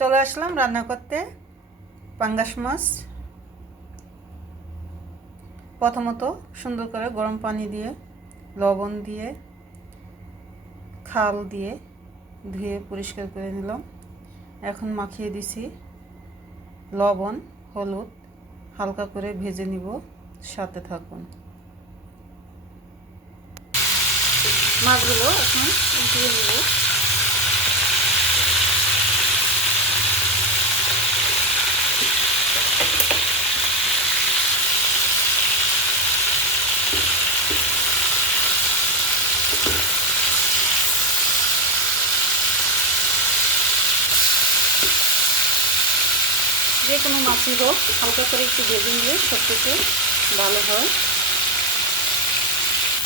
চলে আসলাম রান্না করতে পাঙ্গাস মাছ। প্রথমত সুন্দর করে গরম পানি দিয়ে লবণ দিয়ে খাল দিয়ে ধুয়ে পরিষ্কার করে নিলাম। এখন মাখিয়ে দিছি লবণ হলুদ, হালকা করে ভেজে নিব। সাথে থাকুন। মাছগুলো এখন উঠিয়ে নেব। যে কোনো মাছই হোক হালকা করে একটু ভেজে নিলে সবথেকে ভালো হয়।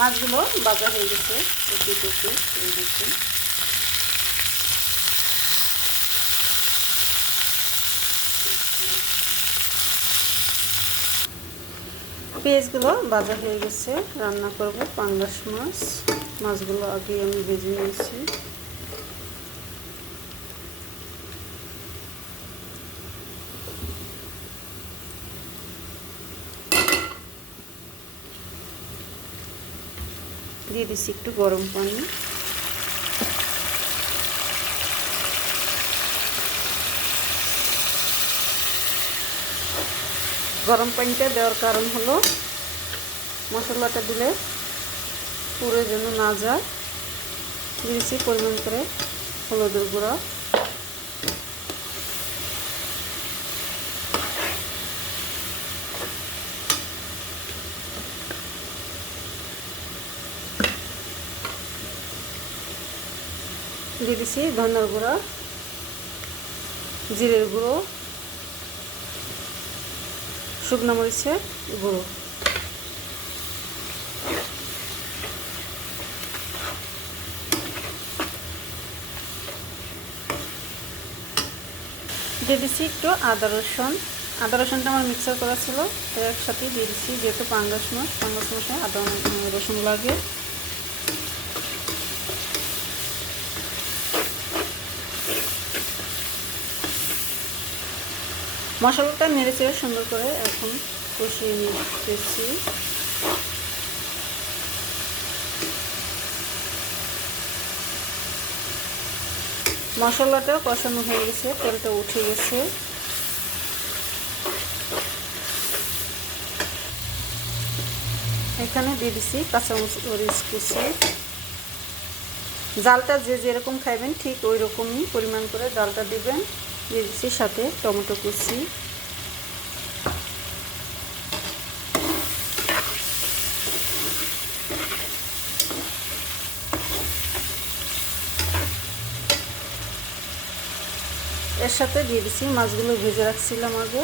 মাছগুলো ভাজা হয়ে গেছে, একটু একটু হয়ে গেছে। পেঁয়াজগুলো ভাজা হয়ে গেছে। রান্না করব পাঙ্গাস মাছ। মাছগুলো আগে আমি ভেজে নিয়েছি। দিয়ে দিচ্ছি একটু গরম পানি। গরম পানিটা দেওয়ার কারণ হলো মশলাটা দিলে পুরো যেন না যায়। দিয়েছি পরিমাণ করে হলুদের গুঁড়া, দিয়ে দিছি ধনিয়ার গুঁড়া, জিরের গুঁড়ো, শুকনো মরিচের গুঁড়ো। দিয়ে দিচ্ছি একটু আদা রসুনটা আমার মিক্সার করা ছিল, তো একসাথেই দিয়ে দিচ্ছি। যেহেতু পাঙ্গাস মাছে আদা রসুন লাগে। মশলাটা নেড়ে চেড়ে সুন্দর করে এখন কষিয়ে নিতেছি। মশলাটা কষানো হয়ে গেছে, তেলটা উঠে গেছে। এখানে দিয়ে দিচ্ছি কাঁচামরিচ কুচি। জালটা যে যেরকম খাইবেন ঠিক ওই রকমই পরিমাণ করে জালটা দিবেন। দিয়ে দিচ্ছি সাথে টমেটো কুচি। এর সাথে দিয়ে দিচ্ছি মাছগুলো ভেজে রাখছিলাম আগে।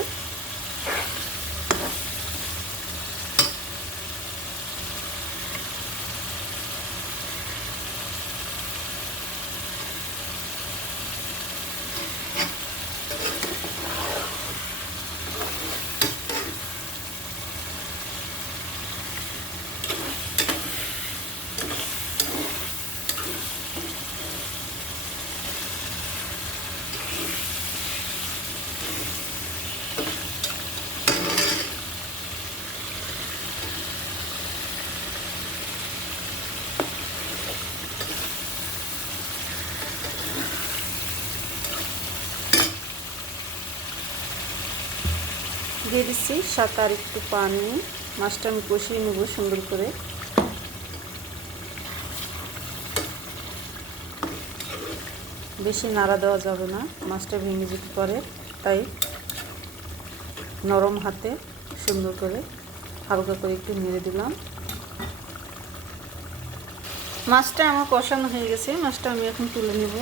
দিয়ে দিচ্ছি সাথে আর একটু পানি। মাছটা আমি কষিয়ে নেব সুন্দর করে। বেশি নাড়া দেওয়া যাবে না, মাছটা ভেঙে যেতে পারে। তাই নরম হাতে সুন্দর করে হালকা করে একটু নেড়ে দিলাম। মাছটা আমার কষানো হয়ে গেছে, মাছটা আমি এখন তুলে নেব।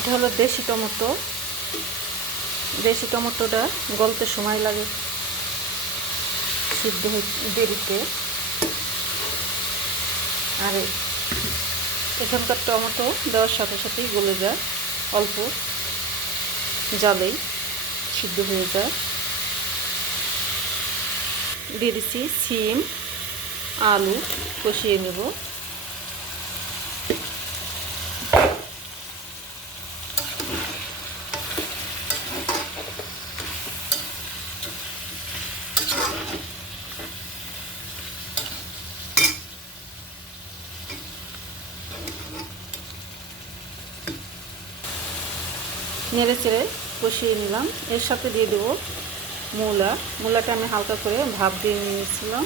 এটা হলো দেশি টমেটো। দেশি টমেটোটা গলতে সময় লাগে, সিদ্ধ দেরিতে। আর এখানকার টমেটো দেওয়ার সাথে সাথেই গলে যায়, অল্প জালেই সিদ্ধ হয়ে যায়। দিয়ে দিচ্ছি সিম, আলু কষিয়ে নেব। নেড়ে চেড়ে কষিয়ে নিলাম। এর সাথে দিয়ে দেবো মূলাটা আমি হালকা করে ভাপ দিয়ে নিয়েছিলাম।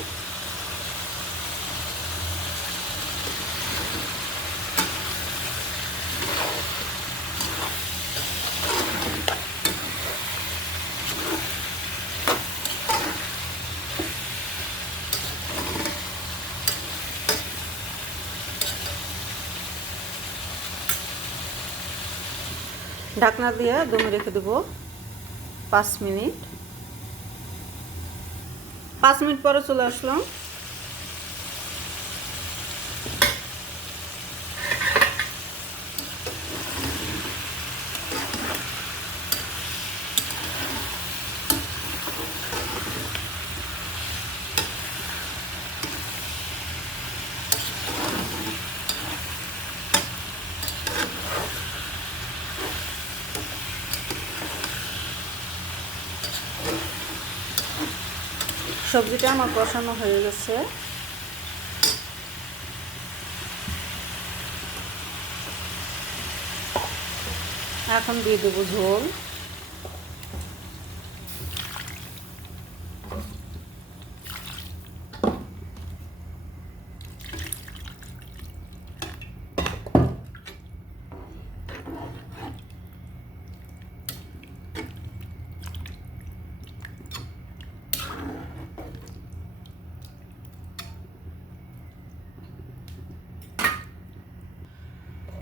ঢাকনা দিয়ে দমে রেখে দেবো 5 মিনিট। 5 মিনিট পরে চলে আসলাম। সবজিটা আমার কষানো হয়ে গেছে। এখন দিয়ে দেবো ঝোল।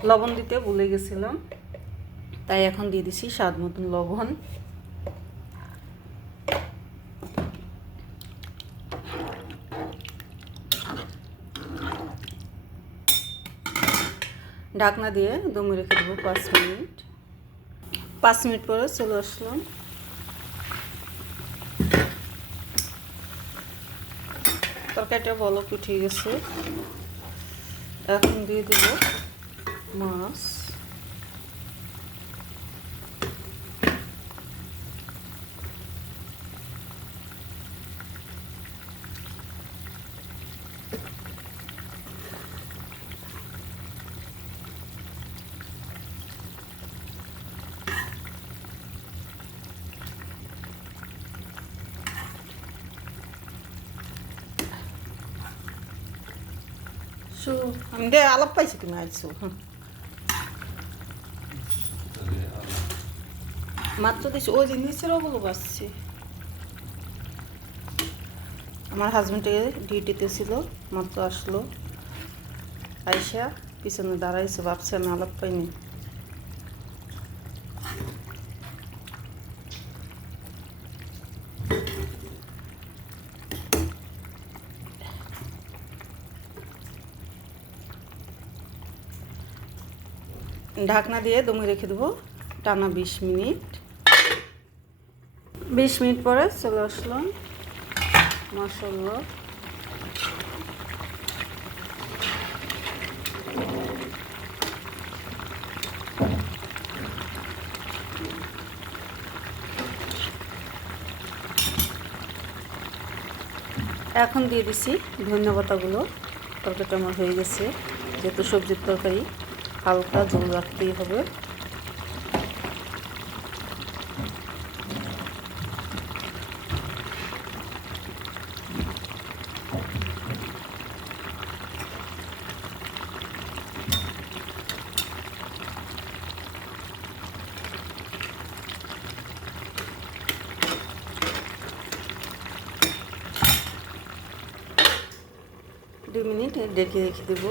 লবণ দিতে ভুলে গেছিলাম, তাই এখন দিয়ে দিছি স্বাদ মতন লবণ। ঢাকনা দিয়ে দমে রেখে দেবো 5 মিনিট। 5 মিনিট পরে চলে আসলাম। তরকারিটা বলক উঠে গেছে। এখন দিয়ে দেবো মাছ। আমি দে আলাপ পাইছি তুমি আইছো মাত্র দিছি ওই যে নিচের ওগুলো বাসছি। আমার হাজবেন্ডে ডিউটিতে ছিল, মাত্র আসলো। আইসা পিছনে দাঁড়াইছে, ভাবছে আমি আলাপ পাইনি। ঢাকনা দিয়ে দমে রেখে দেবো টানা 20 মিনিট। 20 মিনিট পরে চলে আসলাম। মাশাআল্লাহ, এখন দিয়ে দিছি ধনিয়া পাতাগুলো। তরকারিটা আমার হয়ে গেছে। যেহেতু সবজির তরকারি, হালকা ঝোল রাখতেই হবে। দুই মিনিট ঢেকে রেখে দেবো।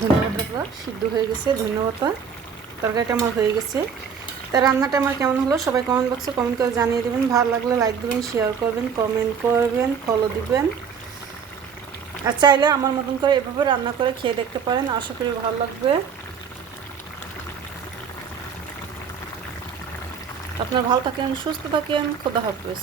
ধনে পাতাগুলো সিদ্ধ হয়ে গেছে, ধনে পাতা তরকারিটা আমার হয়ে গেছে। তা রান্নাটা আমার কেমন হলো সবাই কমেন্ট বক্সে কমেন্ট করে জানিয়ে দেবেন। ভালো লাগলে লাইক দেবেন, শেয়ার করবেন, কমেন্ট করবেন, ফলো দিবেন। আর চাইলে আমার মতন করে এভাবে রান্না করে খেয়ে দেখতে পারেন, আশা করি ভালো লাগবে। আপনারা ভালো থাকেন, সুস্থ থাকেন, খোদা হাফেজ।